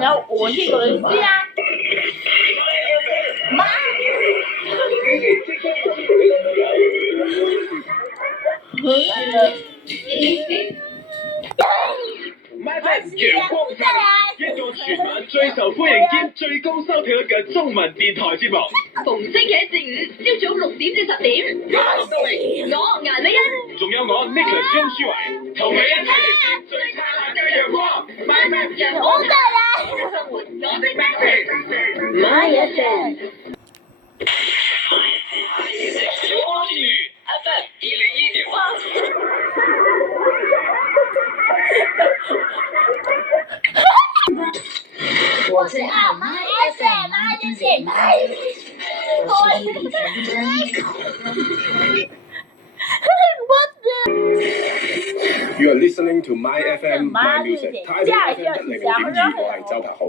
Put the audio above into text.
然后我这个人家妈。陽光燦爛，一個全晚最受歡迎兼最高收聽率嘅中文電台節目，逢星期一至五朝早6點至10點，我到你，我顏美欣，仲有我 Nicholas 鍾書維，同你一齊迎接最燦爛嘅陽光。My FM 陽光燦爛，我嘅生活，我的 My FM。FM 101.8。我最愛 My FM，My 就是 My。You are listening to My FM My Music， 台北 FM 101.2，我係周柏豪。